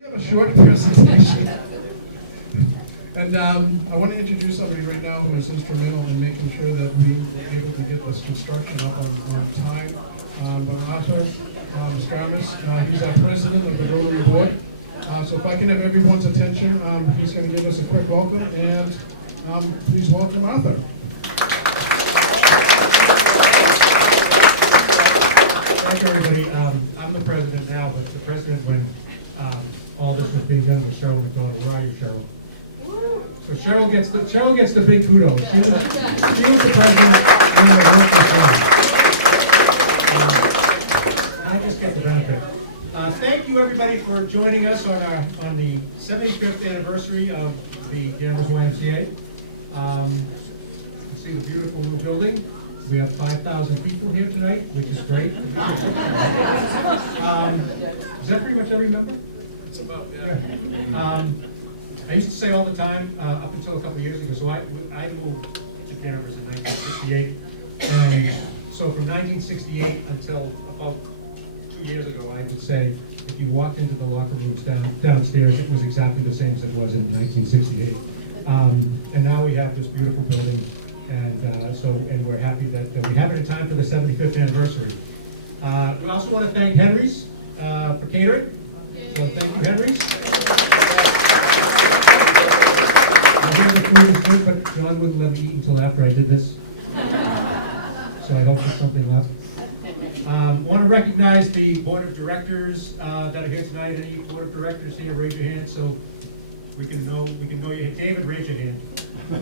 We have a short presentation. And I want to introduce somebody right now who is instrumental in making sure that we were able to get this construction up on time. Arthur Miscarmus, he's our president of the Rotary Board. So if I can have everyone's attention, he's going to give us a quick welcome, and please welcome Arthur. Thank you, everybody. I'm the president now, but the president when all this was being done with Cheryl McDonald. Where are you, Cheryl? So Cheryl gets the big kudos. She was the president when the work was done. I just get the benefit. Thank you, everybody, for joining us on the 75th anniversary of the Danvers YMCA. You see the beautiful new building. We have 5,000 people here tonight, which is great. Is that pretty much every member? It's about, yeah. I used to say all the time, up until a couple of years ago, so I moved to Danvers in 1968. And so from 1968 until about 2 years ago, I would say, if you walked into the locker rooms downstairs, it was exactly the same as it was in 1968. And now we have this beautiful building. And we're happy that we have it in time for the 75th anniversary. We also want to thank Henry's for catering. So thank you, Henry's. I hear the food is good, but John wouldn't let me eat until after I did this. So I hope there's something left. Want to recognize the board of directors that are here tonight. Any board of directors here, raise your hand so we can know you. David, raise your hand. Do we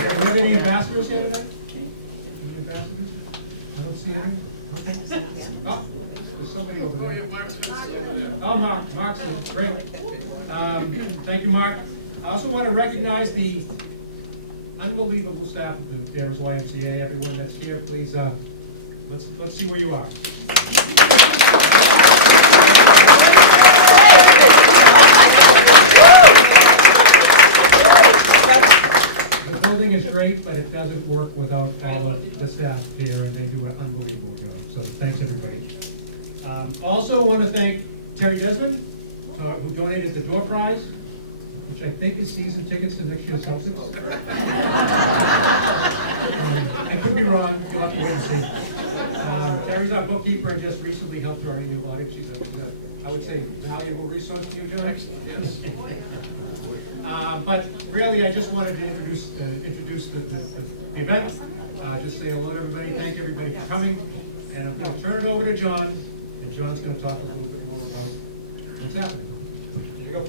have any ambassadors here tonight? Any ambassadors? I don't see any. Oh, there's somebody over there. Oh, Mark's great. Thank you, Mark. I also want to recognize the unbelievable staff of the Danvers YMCA. Everyone that's here, please, let's see where you are. Is great, but it doesn't work without all of the staff here, and they do an unbelievable job. So thanks, everybody. Also want to thank Terry Desmond, who donated the door prize, which I think is season tickets to next year's Celtics. I could be wrong. You'll have to wait and see. Terry's our bookkeeper and just recently helped our annual audit. She's I would say, valuable resource to you, Joe. Yes. But really, I just wanted to introduce the event. Just say hello to everybody. Thank everybody for coming. And I'm going to turn it over to John, and John's going to talk a little bit more about what's happening. Here you go.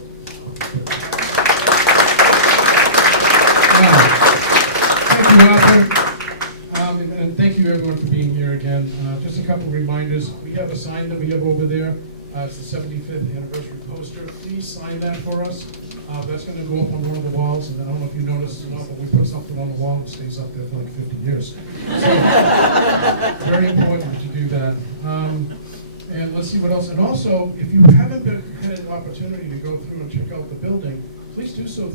Thank you, Arthur. And thank you, everyone, for being here again. Just a couple of reminders. We have a sign that we have over there. It's the 75th anniversary poster. Please sign that for us. That's going to go up on one of the walls, and I don't know if you noticed or not, but we put something on the wall and it stays up there for like 50 years. So, very important to do that. And let's see what else. And also, if you haven't had an opportunity to go through and check out the building, please do so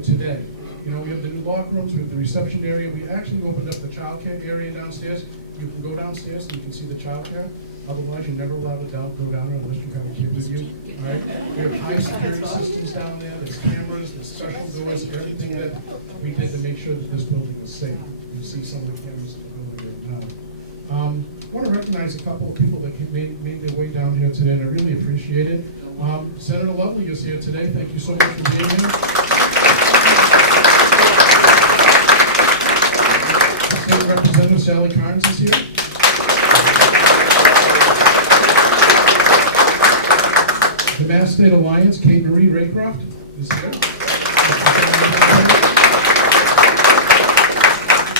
today. You know, we have the new locker rooms, we have the reception area. We actually opened up the child care area downstairs. You can go downstairs and you can see the child care. Otherwise, you're never allowed to go down there unless you have a kid with you. Right? We have high security systems down there. There's cameras, there's special doors, everything that we did to make sure that this building is safe. You see some of the cameras in the building right now. I want to recognize a couple of people that made their way down here today, and I really appreciate it. Senator Lovely is here today. Thank you so much for being here. State Representative Sally Carnes is here. The Mass State Alliance, Kate Marie Raycroft is here.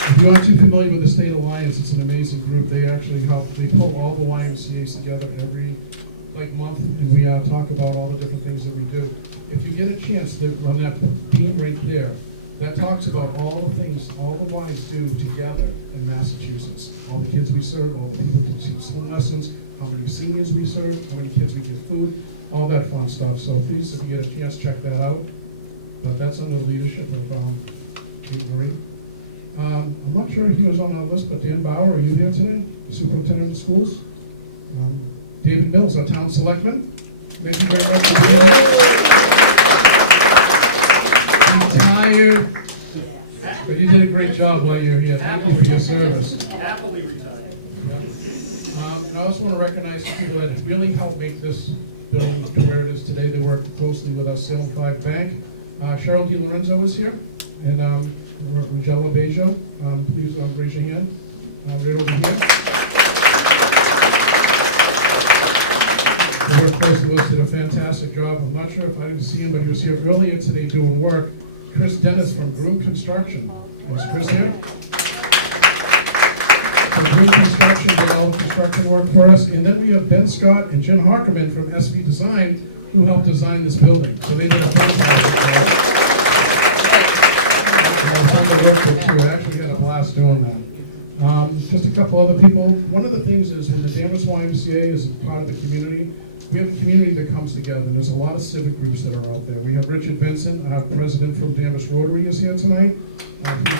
If you aren't too familiar with the State Alliance, it's an amazing group. They actually they pull all the YMCAs together every month, and we talk about all the different things that we do. If you get a chance to run that beam right there, that talks about all the things all the Ys do together in Massachusetts. All the kids we serve, all the people who teach swim lessons, how many seniors we serve, how many kids we give food, all that fun stuff. So please, if you get a chance, check that out. But that's under the leadership of Kate Marie. I'm not sure if he was on our list, but Dan Bauer, are you there today? Superintendent of Schools. David Mills, our town selectman. Thank you very much for being here. Retired, but you did a great job while you were here. Thank you for your service. Happily retired. And I also want to recognize the people that really helped make this building to where it is today. They worked closely with our Salem 5 Bank. Cheryl DiLorenzo is here, and Rogella Bejo. Please raise your hand. Right over here. They worked closely with us, did a fantastic job. I'm not sure if I didn't see him, but he was here earlier today doing work. Chris Dennis from Groom Construction. Is Chris here? Groom Construction did all the construction work for us. And then we have Ben Scott and Jen Harkerman from SV Design who helped design this building. So they did a fantastic job. And I was on the work with too. I actually had a blast doing that. Just a couple other people. One of the things is when the Danvers YMCA is part of the community, we have a community that comes together, and there's a lot of civic groups that are out there. We have Richard Vincent, our president from Danvers Rotary, is here tonight. And we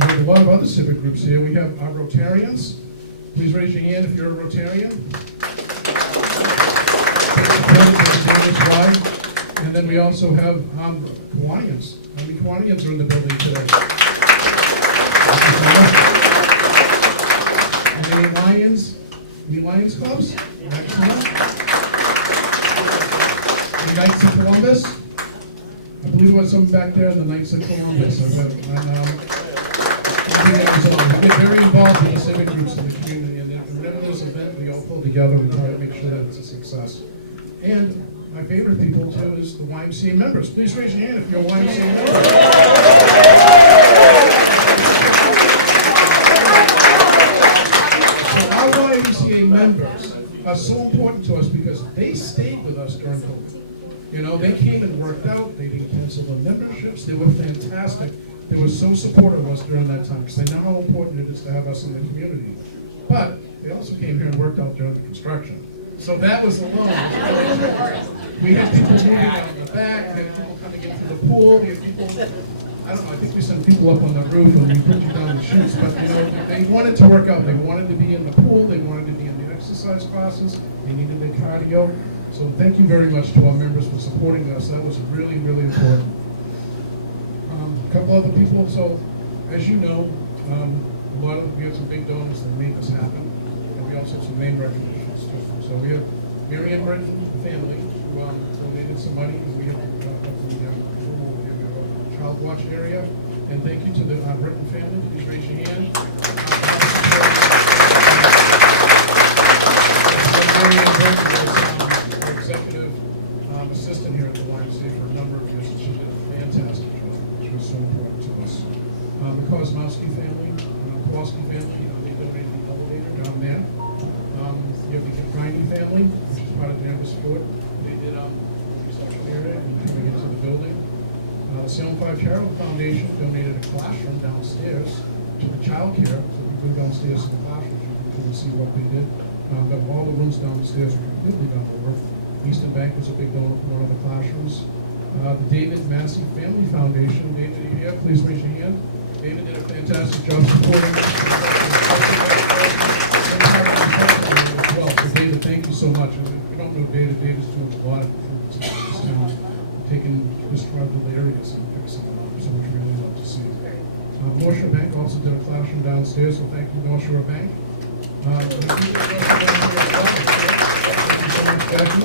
have a lot of other civic groups here. We have our Rotarians. Please raise your hand if you're a Rotarian. And then we also have Kiwanians. How many Kiwanians are in the building today? Any Lions? Any Lions clubs? Excellent. The Knights of Columbus? I believe there was some back there, the Knights of Columbus. We get very involved in the civic groups in the community, and whenever there's an event, we all pull together and try to make sure that it's a success. And my favorite people too is the YMCA members. Please raise your hand if you're a YMCA member. So our YMCA members are so important to us because they stayed with us during COVID. You know, they came and worked out. They didn't cancel their memberships. They were fantastic. They were so supportive of us during that time because they know how important it is to have us in the community. But they also came here and worked out during the construction. So that was alone. We had people moving out in the back, we had people coming into the pool, we had people, I don't know, I think we sent people up on the roof and we put you down the chutes, but you know, they wanted to work out. They wanted to be in the pool, they wanted to be in the exercise classes, they needed their cardio. So thank you very much to our members for supporting us. That was really, really important. A couple other people, so as you know, we have some big donors that make this happen, and we also have some name recognitions too. So we have Mary Ann Britton family who donated some money, and we have a child watch area. And thank you to the Britton family. Please raise your hand. Mary Ann Britton was our executive assistant here at the YMCA for a number of years, and she did a fantastic job, which was so important to us. The Kozmowski family, Kowalski family, they donated the elevator down there. You have the Grinding family, which is part of Danvers Ford. They did the reception area and coming into the building. The Salem 5 Charitable Foundation donated a classroom downstairs to the child care. So if you go downstairs to the classroom, you can see what they did. But all the rooms downstairs were completely done over. Eastern Bank was a big donor for one of the classrooms. The David Massey Family Foundation. David, are you here? Please raise your hand. David did a fantastic job supporting us. Well, so David, thank you so much. If you don't know David, David's doing a lot of this town, taking distributable areas and fixing them up, so which we really love to see. North Shore Bank also did a classroom downstairs, so thank you, North Shore Bank. Thank you so much, Becky.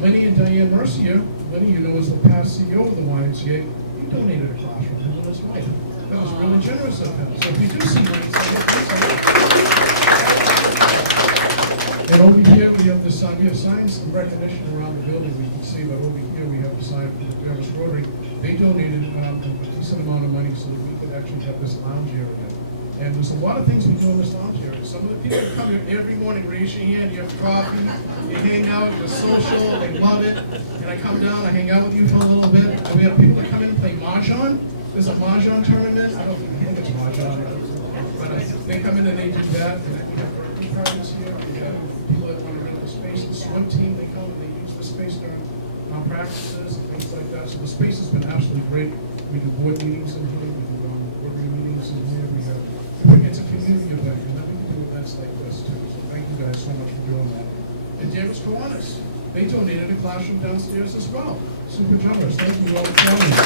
Lenny and Diane Mercier. Lenny, you know, as the past CEO of the YMCA, he donated a classroom to him and his wife. That was really generous of him. So if we do see Lenny, and over here, we have the sign. We have signs of recognition around the building. We can see, but over here, we have the sign for the Danvers Rotary. They donated a decent amount of money so that we could actually have this lounge area. And there's a lot of things we do in this lounge area. Some of the people come here every morning, raise your hand, you have coffee, you hang out, you're social, they love it. And I come down, I hang out with you for a little bit. And we have people that come in and play Mahjong. There's a Mahjong tournament. I don't think it's Mahjong, but they come in and they do that. And we have birthday parties here. We have people that want to rent the space. The swim team, they come and they use the space during practices and things like that. So the space has been absolutely great. We do board meetings in here. We do board meetings in here. community event, and then we can do events like this too. So thank you guys so much for doing that. And Danvers Kiwanis, they donated a classroom downstairs as well. Super generous. Thank you all for joining us.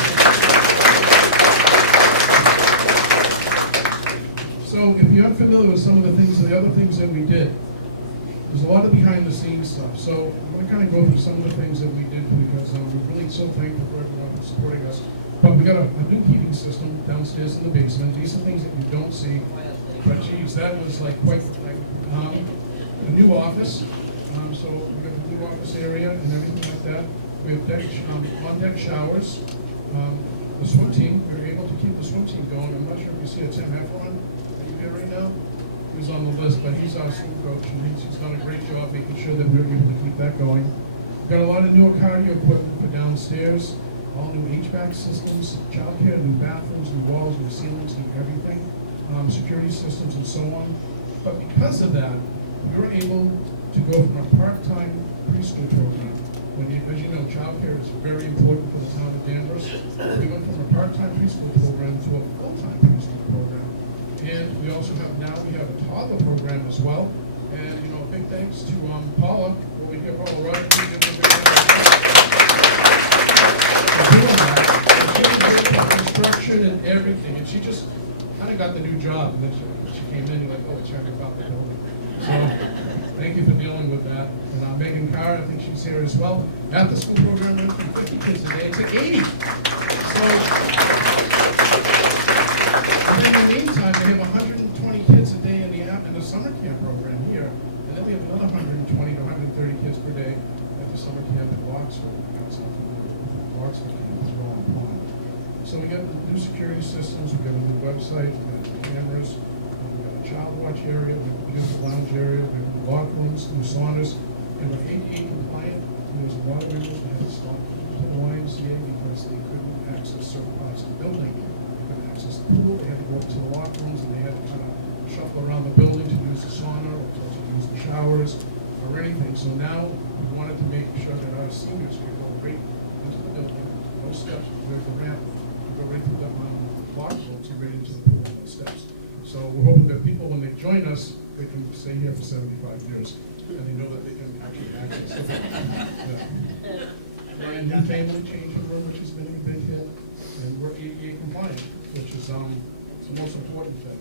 So if you're unfamiliar with some of the things, the other things that we did, there's a lot of behind the scenes stuff. So I'm going to kind of go through some of the things that we did because we're really so thankful for everyone who's supporting us. But we got a new heating system downstairs in the basement. These are things that you don't see. But geez, that was like quite a new office. So we got a new office area and everything like that. We have on-deck showers. The swim team, we were able to keep the swim team going. I'm not sure if you see a Tim Heffron. Are you here right now? He was on the list, but he's our swim coach, and he's done a great job making sure that we were able to keep that going. We've got a lot of new cardio equipment for downstairs, all new HVAC systems, childcare, new bathrooms, new walls, new ceilings, new everything, security systems, and so on. But because of that, we were able to go from a part-time preschool program, when as you know, childcare is very important for the town of Danvers. We went from a part-time preschool program to a full-time preschool program. And we also have a toddler program as well. And a big thanks to Paula, over here, Paula Rogers, for doing that. She did the construction and everything, and she just kind of got the new job. And then she came in and like, oh, check about the building. So thank you for dealing with that. And Megan Carr, I think she's here as well. At the school program went from 50 kids a day to 80. So, and then in the meantime, we have 120 kids a day in the summer camp program here. And then we have another 120 to 130 kids per day at the summer camp in Boxford. Boxford camp as well. So we got the new security systems, we got a new website, we got the cameras, we got a child watch area, we got the lounge area, we got the locker rooms, new saunas, and we're ADA compliant. There was a lot of windows that had to stop the YMCA because they couldn't access certain parts of the building. They couldn't access the pool, they had to go up to the locker rooms, and they had to kind of shuffle around the building to use the sauna or to use the showers or anything. So now we wanted to make sure that our seniors could go right into the building, no steps, there's the ramp, go right through the locker rooms and right into the pool and the steps. So we're hoping that people, when they join us, they can stay here for 75 years, and they know that they can actually access it. Yeah. And new family changing room, which has been a big hit, and we're ADA compliant, which is the most important thing.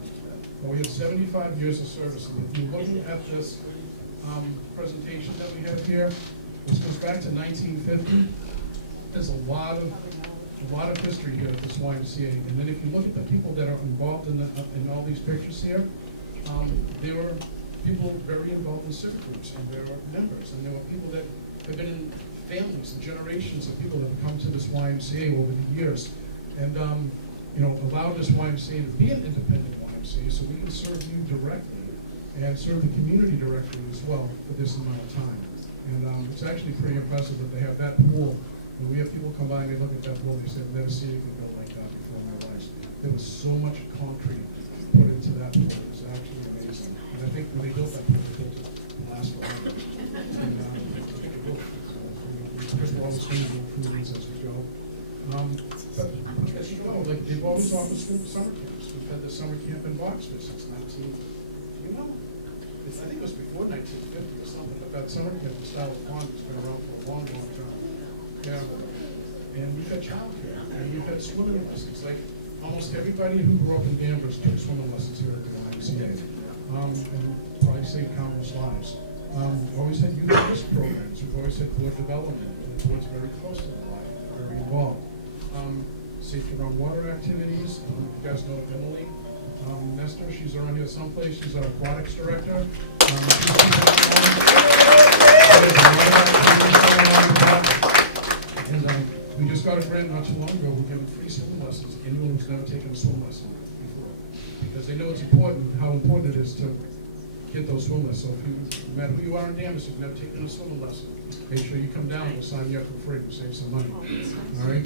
But we have 75 years of service, and if you're looking at this presentation that we have here, this goes back to 1950. There's a lot of history here at this YMCA, and then if you look at the people that are involved in all these pictures here, they were people very involved in civic groups, and there were members, and there were people that have been in families and generations of people that have come to this YMCA over the years, and allowed this YMCA to be an independent YMCA, so we can serve you directly and serve the community directly as well for this amount of time. And it's actually pretty impressive that they have that pool. When we have people come by and they look at that pool, they say, I've never seen anything built like that before in my life. There was so much concrete put into that pool. It was actually amazing. And I think when they built that pool, they built it to last forever. And because of all the things and improvements as we go. But as you know, like they've always offered summer camps. We've had the summer camp in Boxford since I think it was before 1950 or something, but that summer camp in Style Pond has been around for a long, long time. Yeah. And we've had childcare, and we've had swimming lessons. Like almost everybody who grew up in Danvers took swimming lessons here at the YMCA. And probably saved countless lives. We've always had youth programs. We've always had board development. And the board's very close to the life, very involved. Safety around water activities. You guys know Emily Nestor. She's around here someplace. She's our aquatics director. And we just got a grant not too long ago. We're giving free swimming lessons. Anyone who's never taken a swim lesson before, because they know it's important, how important it is to get those swim lessons. So if you, no matter who you are in Danvers, if you've never taken a swimming lesson, make sure you come down. We'll sign you up for free. We'll save some money. All right.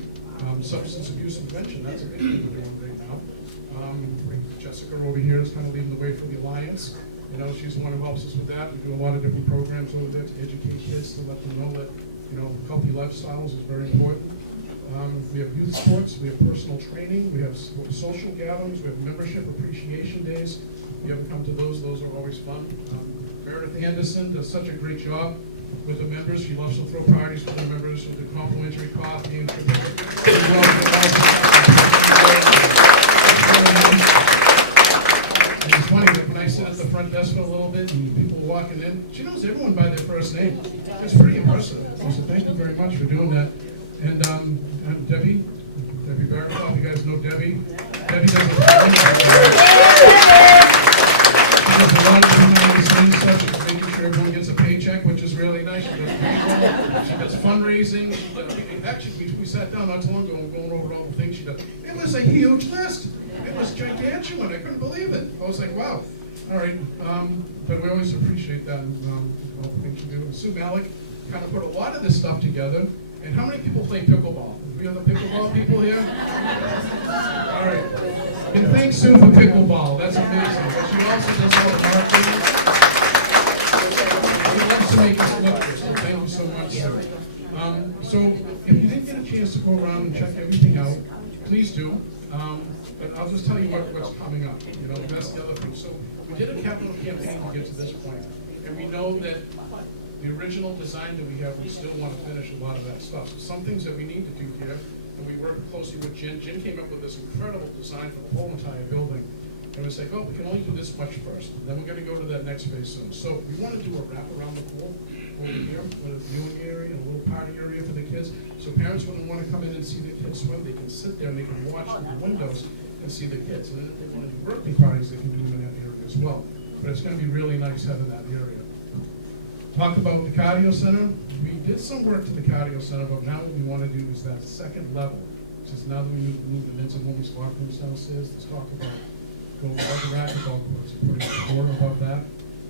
Substance abuse prevention. That's a big thing we're doing right now. Jessica over here is kind of leading the way for the Alliance. She's the one who helps us with that. We do a lot of different programs over there to educate kids, to let them know that, healthy lifestyles is very important. We have youth sports, we have personal training, we have social gatherings, we have membership appreciation days. If you haven't come to those are always fun. Meredith Anderson does such a great job with the members. She loves to throw parties for the members with the complimentary coffee and And it's funny that when I sit at the front desk for a little bit and people walking in, she knows everyone by their first name. It's pretty impressive. So thank you very much for doing that. And Debbie Barraclough, you guys know Debbie. Debbie does a lot of behind-the-scenes stuff. She's making sure everyone gets a paycheck, which is really nice. She does fundraising. Actually, we sat down not too long ago and going over all the things she does. It was a huge list. It was gigantuan. I couldn't believe it. I was like, wow. All right. But we always appreciate that and all the things you do. And Sue Malik kind of put a lot of this stuff together. And how many people play pickleball? Do we have the pickleball people here? All right. And thanks, Sue, for pickleball. That's amazing. But she also does all the marketing. She loves to make us look good, so thank you so much, Sue. So if you didn't get a chance to go around and check everything out, please do. But I'll just tell you what's coming up. You know, that's the other thing. So we did a capital campaign to get to this point. And we know that the original design that we have, we still want to finish a lot of that stuff. So some things that we need to do here, and we work closely with Jen. Jen came up with this incredible design for the whole entire building. And we said, oh, we can only do this much first. Then we're going to go to that next phase soon. So we want to do a wrap around the pool over here with a viewing area and a little party area for the kids. So parents, when they want to come in and see the kids swim, they can sit there and they can watch through the windows and see the kids. And then if they want to do birthday parties, they can do them in that area as well. But it's going to be really nice having that area. Talk about the cardio center. We did some work to the cardio center, but now what we want to do is that second level, which is now that we move the men's and women's locker rooms downstairs. Let's talk about going above the racquetball courts, putting a floor above that,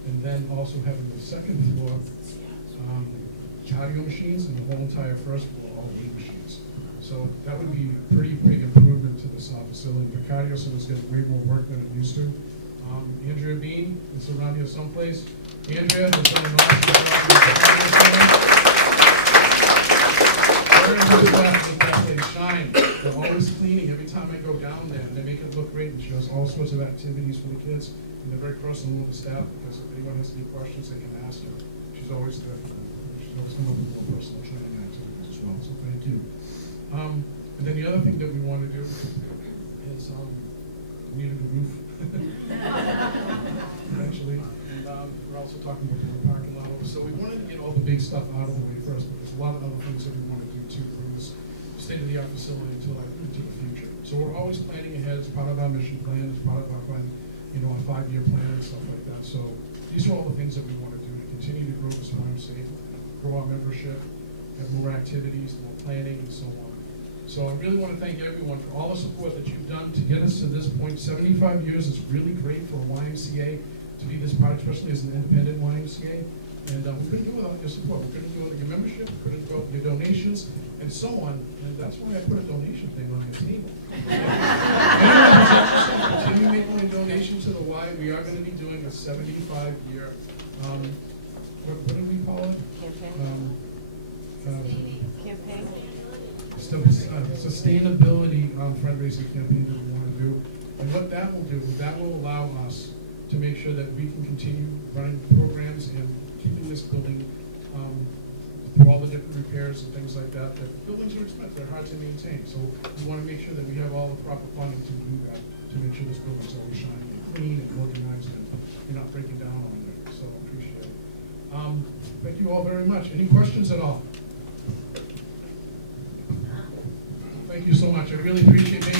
and then also having the second floor cardio machines, and the whole entire first floor all weight machines. So that would be a pretty big improvement to this facility. The cardio center is getting way more work than it used to. Andrea Bean is around here someplace. Andrea has done an awesome job with the cardio center. Very good staff make that place shine. They're always cleaning every time I go down there, and they make it look great, and she does all sorts of activities for the kids, and they're very personal with the staff, because if anyone has any questions, they can ask her. She's always there for them. She's always come up with more personal training activities as well, so thank you. And then the other thing that we want to do is we need a new roof. Eventually. And we're also talking about the parking lot. So we wanted to get all the big stuff out of the way first, but there's a lot of other things that we want to do to bring this state-of-the-art facility into the future. So we're always planning ahead as part of our mission plan, as part of our plan, you know, our 5-year plan and stuff like that. So these are all the things that we want to do to continue to grow this YMCA, grow our membership, have more activities, more planning, and so on. So I really want to thank everyone for all the support that you've done to get us to this point. 75 years is really great for a YMCA to be this part, especially as an independent YMCA. And we couldn't do it without your support. We couldn't do it without your membership. We couldn't do it without your donations, and so on. And that's why I put a donation thing on your table. Continue making a donation to the Y. We are going to be doing a 75-year, what did we call it? Campaign. Campaign. Sustainability fundraising campaign that we want to do. And what that will do, that will allow us to make sure that we can continue running programs and keeping this building through all the different repairs and things like that. The buildings are expensive, they're hard to maintain. So we want to make sure that we have all the proper funding to do that, to make sure this building's always shining and clean and organized and you're not breaking down on it. So I appreciate it. Thank you all very much. Any questions at all? Thank you so much. I really appreciate it.